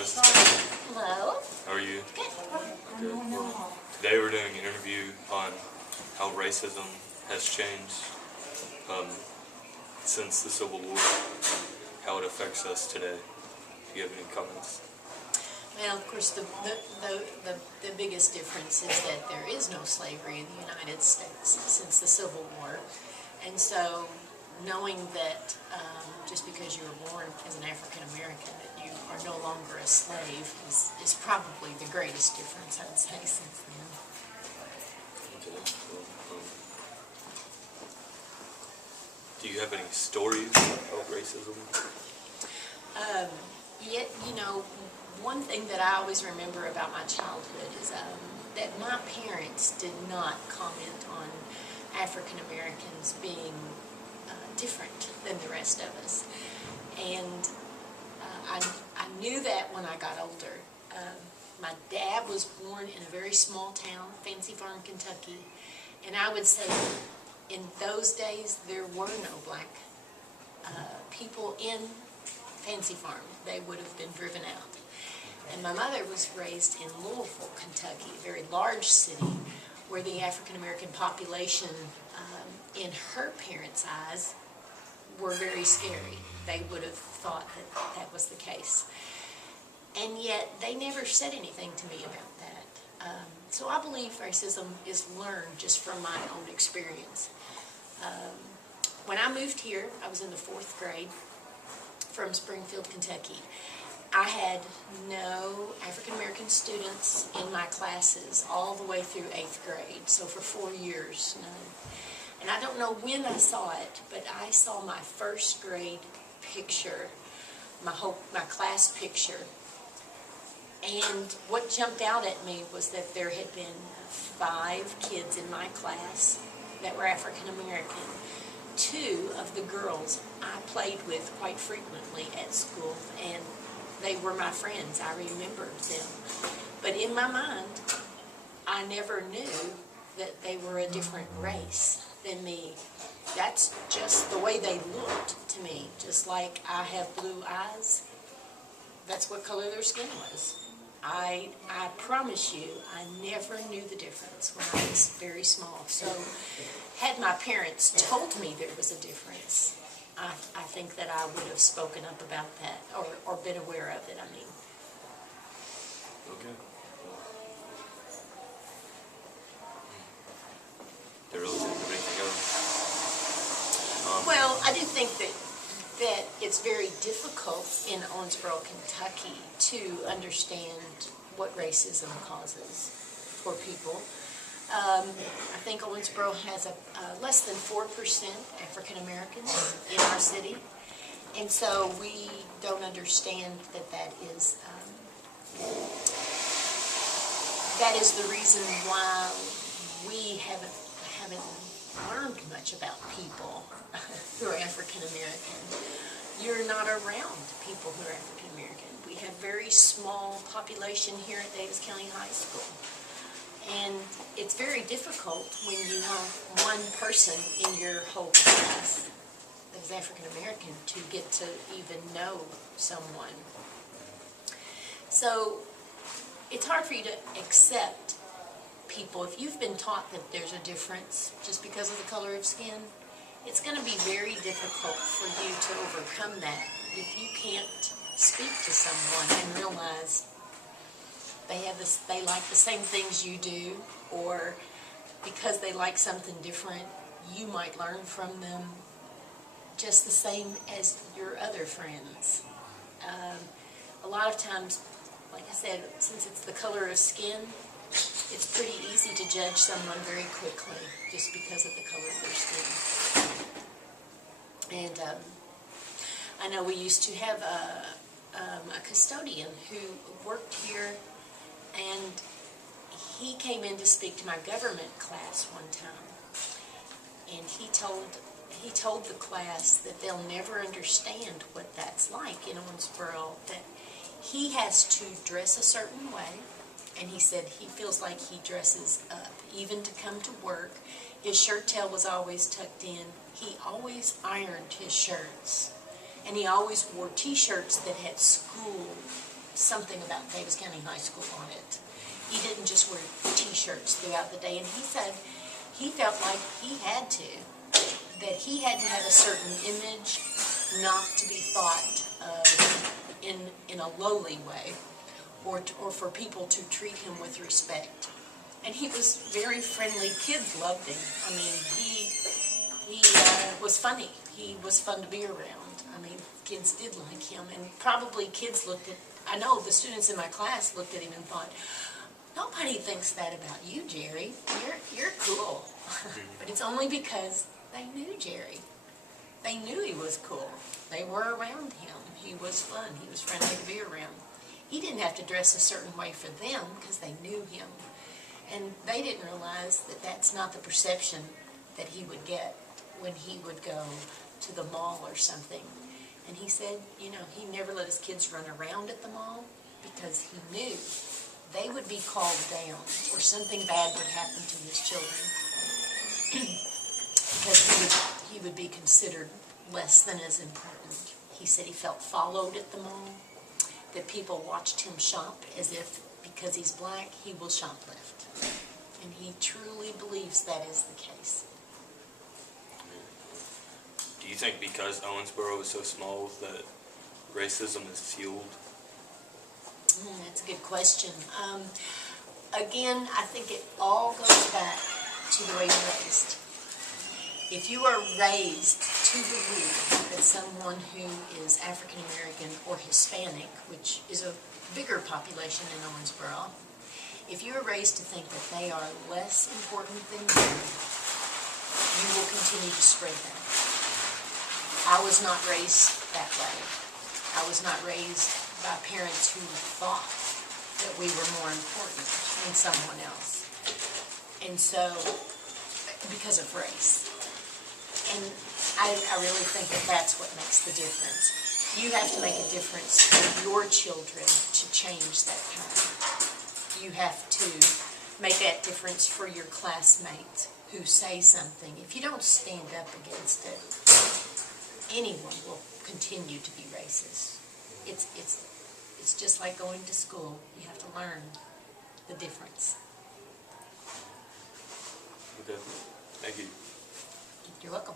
Mrs. Payne. Hello. How are you? Good. Good. Well, today we're doing an interview on how racism has changed since the Civil War, how it affects us today. Do you have any comments? Well, of course, the biggest difference is that there is no slavery in the United States since the Civil War. And so knowing that just because you were born as an African American, that you are no longer a slave is probably the greatest difference, I'd say, since then. Okay. Well, do you have any stories about racism? Yet, you know, one thing that I always remember about my childhood is that my parents did not comment on African Americans being different than the rest of us. And I knew that when I got older. My dad was born in a very small town, Fancy Farm, Kentucky, and I would say in those days there were no black people in Fancy Farm. They would have been driven out. And my mother was raised in Louisville, Kentucky, a very large city where the African American population, in her parents' eyes, were very scary. They would have thought that that was the case. And yet they never said anything to me about that. So I believe racism is learned just from my own experience. When I moved here, I was in the 4th grade from Springfield, Kentucky. I had no African American students in my classes all the way through 8th grade, so for 4 years, none. And I don't know when I saw it, but I saw my 1st grade picture, my class picture. And what jumped out at me was that there had been 5 kids in my class that were African American. 2 of the girls I played with quite frequently at school, and they were my friends. I remembered them. But in my mind, I never knew that they were a different race than me. That's just the way they looked to me. Just like I have blue eyes, that's what color their skin was. I promise you, I never knew the difference when I was very small. So had my parents told me there was a difference, I think that I would have spoken up about that or been aware of it, I mean. Okay. There really isn't anything else? Well, I do think that it's very difficult in Owensboro, Kentucky to understand what racism causes for people. I think Owensboro has less than 4% African Americans in our city, and so we don't understand that is the reason why we haven't learned much about people who are African American. You're not around people who are African American. We have very small population here at Davis County High School. And it's very difficult when you have one person in your whole class that is African American to get to even know someone. So it's hard for you to accept people. If you've been taught that there's a difference just because of the color of skin, it's going to be very difficult for you to overcome that if you can't speak to someone and realize they like the same things you do, or because they like something different, you might learn from them just the same as your other friends. A lot of times, like I said, since it's the color of skin, it's pretty easy to judge someone very quickly just because of the color of their skin. And I know we used to have a custodian who worked here, and he came in to speak to my government class one time, and he told the class that they'll never understand what that's like in Owensboro, that he has to dress a certain way, and he said he feels like he dresses up, even to come to work. His shirt tail was always tucked in. He always ironed his shirts, and he always wore t-shirts that had school something about Davis County High School on it. He didn't just wear T-shirts throughout the day, and he said he felt like he had to, that he had to have a certain image, not to be thought of in a lowly way, or for people to treat him with respect. And he was very friendly. Kids loved him. I mean, he was funny. He was fun to be around. I mean, kids did like him, and probably kids looked at, I know the students in my class looked at him and thought, nobody thinks that about you, Jerry. You're cool. But it's only because they knew Jerry. They knew he was cool. They were around him. He was fun. He was friendly to be around. He didn't have to dress a certain way for them because they knew him. And they didn't realize that that's not the perception that he would get when he would go to the mall or something. And he said, you know, he never let his kids run around at the mall because he knew they would be called down or something bad would happen to his children because he would be considered less than as important. He said he felt followed at the mall, that people watched him shop as if because he's black he will shoplift. And he truly believes that is the case. Do you think because Owensboro is so small that racism is fueled? That's a good question. Again, I think it all goes back to the way you're raised. If you are raised to believe that someone who is African American or Hispanic, which is a bigger population in Owensboro, if you are raised to think that they are less important than you will continue to spread that. I was not raised that way. I was not raised by parents who thought that we were more important than someone else. And so, because of race. And I really think that that's what makes the difference. You have to make a difference for your children to change that pattern. You have to make that difference for your classmates who say something. If you don't stand up against it, anyone will continue to be racist. It's just like going to school. You have to learn the difference. Okay. Thank you. You're welcome.